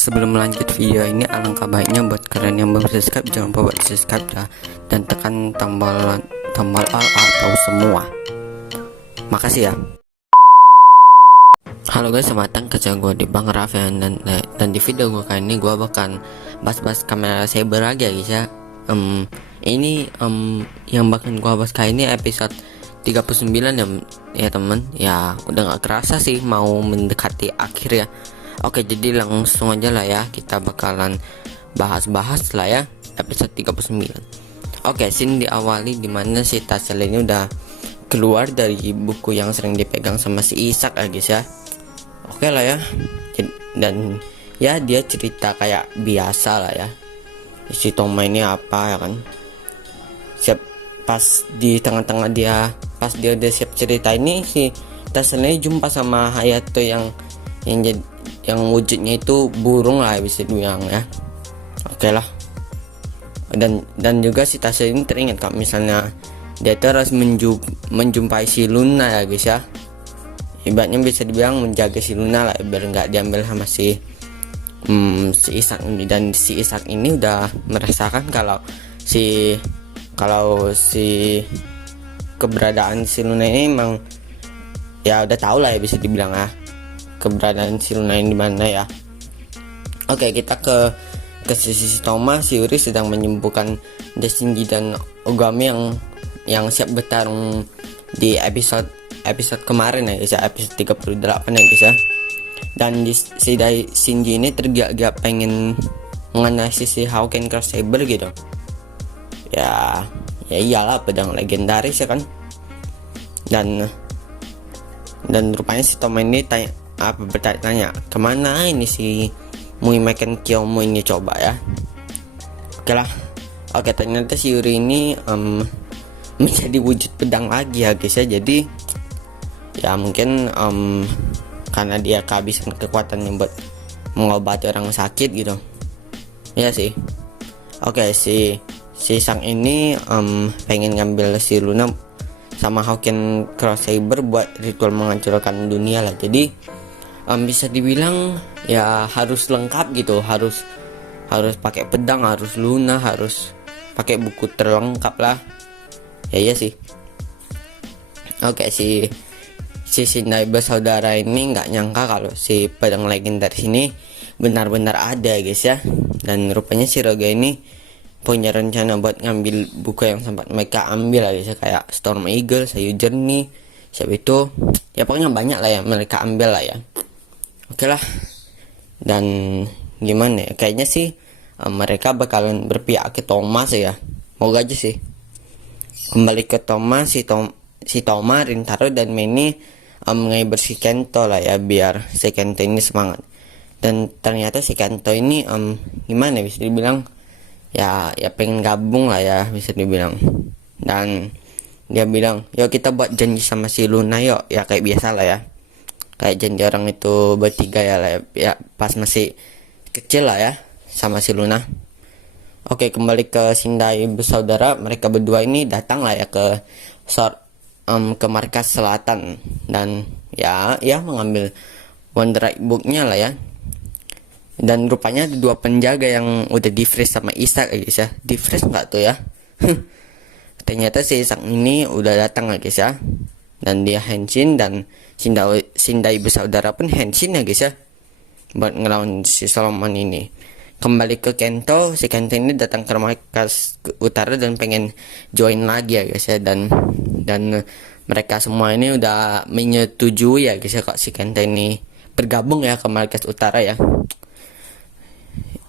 Sebelum lanjut video ini, alangkah baiknya buat kalian yang belum subscribe, jangan lupa buat subscribe dah, dan tekan tombol all atau semua. Makasih ya. Halo guys, selamat datang ke channel gue di Bang Raffian, dan di video gue kali ini gue bakal bahas kamera saber lagi ya guys ya. Ini yang bakal gue bahas kali ini episode 39 ya teman. Ya udah gak kerasa sih mau mendekati akhir ya. Oke, jadi langsung aja lah ya, kita bakalan bahas lah ya episode 39. Oke, scene diawali dimana si Tassel ini udah keluar dari buku yang sering dipegang sama si Ishak ya guys ya. Oke lah ya, dan ya dia cerita kayak biasa lah ya. Si Toma ini apa ya kan, siap pas di tengah-tengah pas dia udah siap cerita ini, si Tassel ini jumpa sama Hayato yang wujudnya itu burung lah bisa dibilang ya. Oke lah, dan juga si Tasya ini teringat kalau misalnya dia terus menjumpai si Luna ya guys ya. Ibaratnya bisa dibilang menjaga si Luna lah biar nggak diambil sama si Ishak ini. Dan si Ishak ini udah merasakan kalau si keberadaan si Luna ini emang ya udah tahu lah ya, bisa dibilang ya keberadaan si Luna ini di mana ya. Oke, kita ke sisi Toma. Si Yuri sedang menyembuhkan Deshinji dan Ogami yang siap bertarung di episode kemarin ya guys ya, episode 38 ya guys ya. Dan si Shinji ini tergagap pengen menganalisis si Hawken Cross Saber gitu. Ya iyalah, pedang legendaris ya kan. Dan rupanya si Toma ini bertanya kemana ini si Muimaken Kyomu ini coba ya. Oke, ternyata si Yuri ini menjadi wujud pedang lagi ya guys ya. Jadi ya mungkin karena dia kehabisan kekuatannya buat mengobati orang sakit gitu ya sih. Oke, si sang ini pengen ngambil si Luna sama Hawken Cross Saber buat ritual menghancurkan dunia lah. Jadi bisa dibilang ya harus lengkap gitu, harus pakai pedang, harus Luna, harus pakai buku terlengkap lah ya. Iya sih. Oke, si Sindai bersaudara ini nggak nyangka kalau si pedang legendaris ini benar-benar ada guys ya. Dan rupanya si Roga ini punya rencana buat ngambil buku yang sempat mereka ambil lah guys ya, kayak Storm Eagle, Sayu Journey, siapa itu ya, pokoknya banyak lah ya mereka ambil lah ya. Oke lah, dan gimana ya, kayaknya sih mereka bakalan berpihak ke Thomas ya, moga aja sih. Kembali ke Thomas, si Toma, Rintaro dan Meni mengenai bersih Kento lah ya, biar si Kento ini semangat. Dan ternyata si Kento ini gimana bisa dibilang ya pengen gabung lah ya, bisa dibilang. Dan dia bilang, yuk kita buat janji sama si Luna yuk, ya kayak biasa lah ya, kayak janji orang itu bertiga ya pas masih kecil lah ya sama si Luna. Oke, kembali ke Sindai bersaudara. Mereka berdua ini datang lah ya ke markas selatan dan ya mengambil Wonderite Book-nya lah ya. Dan rupanya ada dua penjaga yang udah di freeze sama Ishak ya guys ya. Di freeze nggak tuh ya? Ternyata si Ishak ini udah datang ya guys ya. Dan dia henshin, dan Sindai bersaudara pun henshin ya guys ya, buat ngelawan si Solomon ini. Kembali ke Kento, si Kento ini datang ke markas utara dan pengen join lagi ya guys ya. Dan mereka semua ini udah menyetujui ya guys ya kok si Kento ini bergabung ya ke markas utara ya.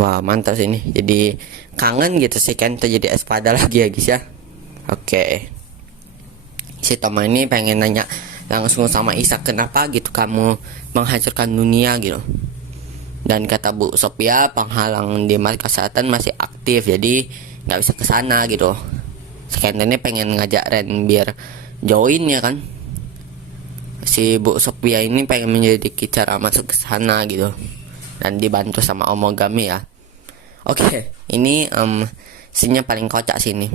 Wah, mantap sih ini, jadi kangen gitu si Kento jadi espada lagi ya guys ya. Oke, si Toma ini pengen nanya langsung sama Ishak, kenapa gitu kamu menghancurkan dunia gitu. Dan kata Bu Sophia, penghalang di markas selatan masih aktif, jadi nggak bisa ke sana gitu. Sekarang ini pengen ngajak Ren biar join ya kan. Si Bu Sophia ini pengen menyelidiki cara masuk ke sana gitu, dan dibantu sama Omogami ya. Oke, ini scene-nya paling kocak sih ini.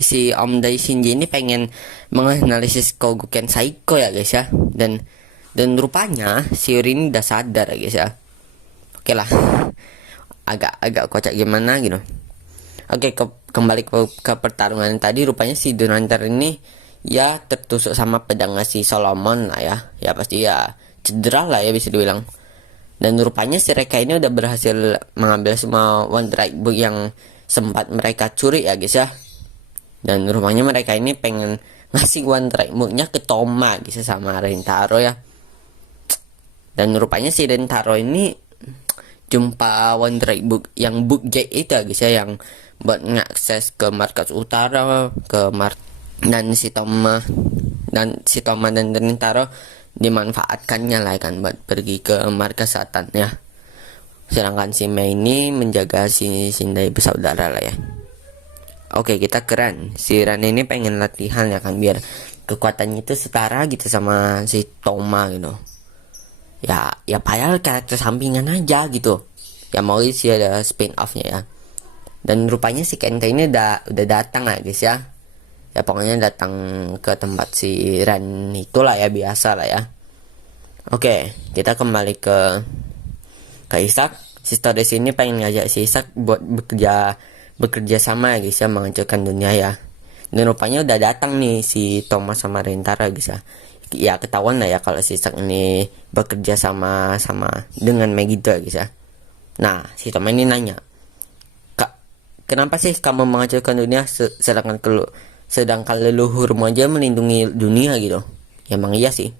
Si Om Dai Shinji ini pengen menganalisis Koguken Saiko ya guys ya. Dan rupanya si Yuri ini udah sadar ya guys ya. Oke lah, agak kocak gimana gitu. Oke, kembali ke pertarungan tadi. Rupanya si Durantare ini ya tertusuk sama pedangnya si Solomon lah ya. Ya pasti ya cedera lah ya bisa dibilang. Dan rupanya si Reka ini udah berhasil mengambil semua One Strike Book yang sempat mereka curi ya guys ya. Dan rupanya mereka ini pengen ngasih One Strike Book-nya ke Toma gitu sama Rintaro ya. Dan rupanya si Rintaro ini jumpa One Strike Book yang Book Gate itu ya guys ya, yang buat ngakses ke markas utara dan si Toma dan Rintaro dimanfaatkannya lah kan buat pergi ke markas selatan ya. Sedangkan si Mei ini menjaga si Shindai bersaudara lah ya. Oke, kita keren. Si Ran ini pengen latihan ya kan, biar kekuatannya itu setara gitu sama si Toma gitu. Ya padahal karakter sampingan aja gitu. Ya mau sih ada spin off-nya ya. Dan rupanya si Kenta ini udah datang lah guys ya. Ya pokoknya datang ke tempat si Ran itulah ya, biasa lah ya. Oke, kita kembali ke Isaac. Si Stories ini pengen ngajak si Isaac buat bekerja sama ya guys ya, menghancurkan dunia ya. Dan rupanya udah datang nih si Thomas sama Rintaro guys ya. Ya ketahuan lah ya kalau si Isaac ini bekerja sama dengan Megiddo guys ya. Nah, si Thomas ini nanya, kenapa sih kamu menghancurkan dunia sedangkan leluhurmu aja melindungi dunia gitu? Ya emang iya sih.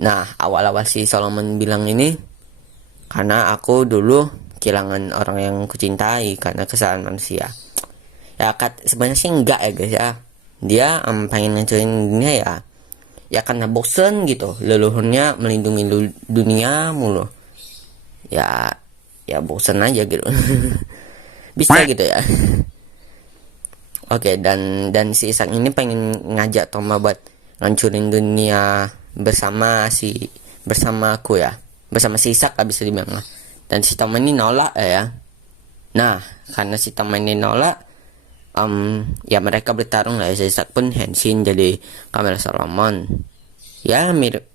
Nah, awal-awal si Solomon bilang ini, karena aku dulu kehilangan orang yang kucintai karena kesalahan manusia. Ya sebenarnya sih enggak ya guys ya. Dia pengen ngancurin dunia ya. Ya karena bosen gitu, leluhurnya melindungi dunia mulu. Ya bosen aja gitu. Bisa gitu ya. Oke, dan si Isaac ini pengen ngajak Toma buat ngancurin dunia bersama aku ya. Bersama si Isaac bisa dibilang lah. Dan si Toma ini nolak ya. Nah, karena si Toma ini nolak, ya mereka bertarung lah ya. Si Isaac pun Henshin jadi Kamel Solomon. Ya mirip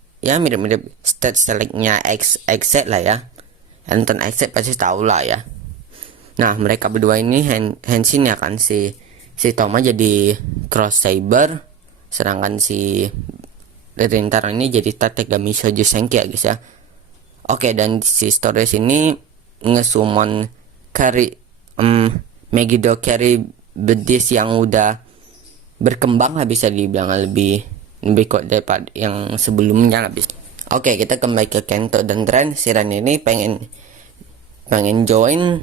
stage select-nya Exit lah ya. Yang nonton Exit pasti tahu lah ya. Nah, mereka berdua ini Henshin ya kan, si Toma jadi Cross Saber, sedangkan si Rintaro ini jadi Tategami Shoujo Senki ya guys ya. Oke, dan si Stories ini ngesumon Megiddo carry bedis yang udah berkembang lah, bisa dibilang lebih kuat daripada yang sebelumnya lah. Oke, kita kembali ke Kento dan Ren. Si Ren ini pengen join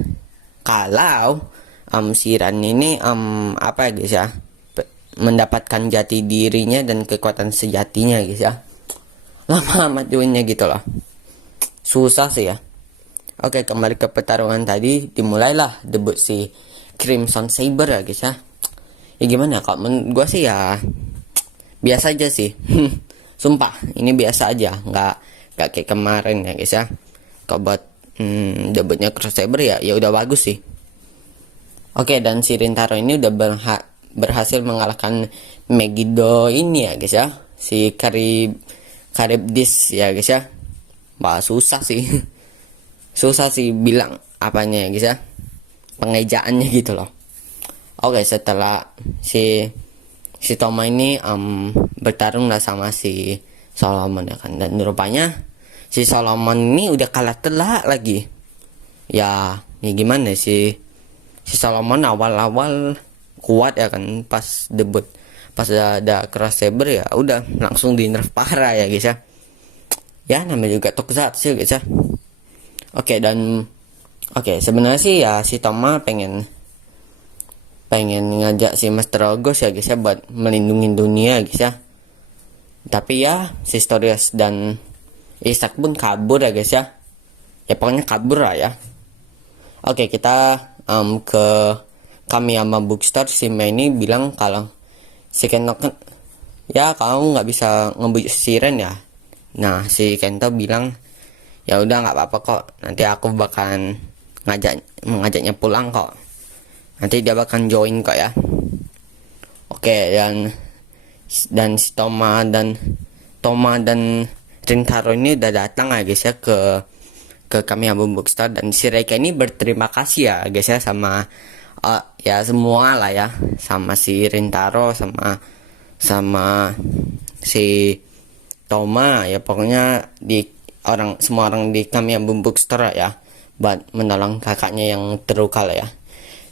kalau si Ren ini apa ya guys ya, mendapatkan jati dirinya dan kekuatan sejatinya guys ya. Lama amat joinnya gitu loh, susah sih ya. Oke, kembali ke pertarungan tadi. Dimulailah debut si Crimson Saber ya guys ya. Ya gimana, kalau menurut gue sih ya biasa aja sih. Sumpah ini biasa aja, nggak kayak kemarin ya guys ya. Kalau buat debutnya Cross Saber ya udah bagus sih. Oke, dan si Rintaro ini udah berhasil mengalahkan Megiddo ini ya guys ya, si Charybdis ya guys ya. Susah sih bilang apanya ya guys ya, pengejaannya gitu loh. Oke, setelah si Toma ini bertarung lah sama si Solomon ya kan, dan rupanya si Solomon ini udah kalah telak lagi. Ya gimana si Solomon awal-awal kuat ya kan, pas debut, pas ada Cross Saber ya udah langsung di nerf parah ya guys ya. Ya namanya juga tokusatsu guys ya. Oke, sebenarnya sih ya si Toma pengen ngajak si Master Ogos ya guys ya buat melindungi dunia guys ya. Tapi ya si Stories dan Isaac pun kabur ya guys ya. Ya pokoknya kabur lah ya. Oke, kita ke Kamiyama Bookstore. Si Mei ini bilang kalau si Kento kan ya kamu nggak bisa ngebujuk si Ren ya. Nah, si Kento bilang ya udah nggak apa-apa kok, nanti aku bakalan mengajaknya pulang kok, nanti dia bakalan join kok ya. Oke, dan si Toma dan Rintaro ini udah datang ya guys ya ke ke Kamiya Boombox Store, dan si Reika ini berterima kasih ya guys ya sama ya semua lah ya, sama si Rintaro, sama si Toma ya, pokoknya semua orang di Kamiya Boombox Store ya, buat menolong kakaknya yang terluka lah ya.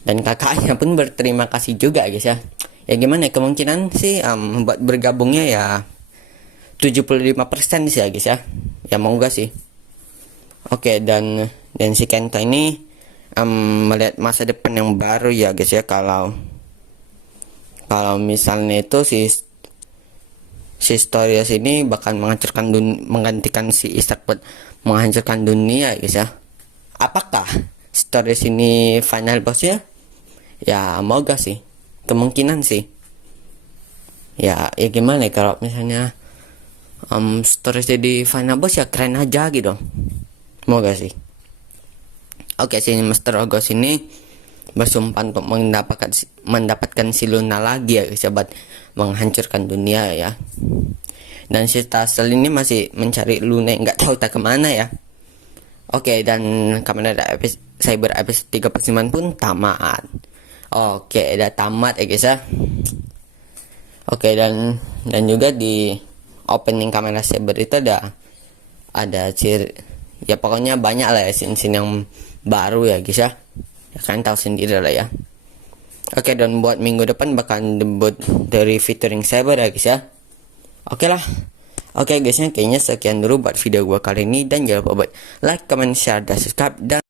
Dan kakaknya pun berterima kasih juga guys ya. Ya gimana, kemungkinan sih buat bergabungnya ya 75% sih ya guys ya. Ya moga sih. Oke, dan si Kenta ini melihat masa depan yang baru ya guys ya, kalau misalnya itu si Stories ini bakal menggantikan si Isaac buat menghancurkan dunia guys ya. Apakah Stories ini final bossnya? Ya moga sih, kemungkinan sih. Ya gimana ya, kalau misalnya Stories jadi final boss ya keren aja gitu. Moga sih. Oke, si Master Ogos ini bersumpah untuk mendapatkan si Luna lagi ya guys ya, buat menghancurkan dunia ya. Dan si Tassel ini masih mencari Luna yang nggak tahu tak kemana ya. Oke, dan Kamen Rider Cyber episode 39 pun tamat. Oke, udah tamat ya guys ya. Oke, dan juga di opening Kamen Rider Cyber itu ada ya pokoknya banyak lah ya scene-scene yang baru ya guys ya. Ya kan tahu sendiri lah ya. Oke, dan buat minggu depan bakal debut dari featuring Cyber ya guys ya. Oke lah. Oke guys ya, kayaknya sekian dulu buat video gua kali ini, dan jangan lupa buat like, comment, share, dan subscribe, dan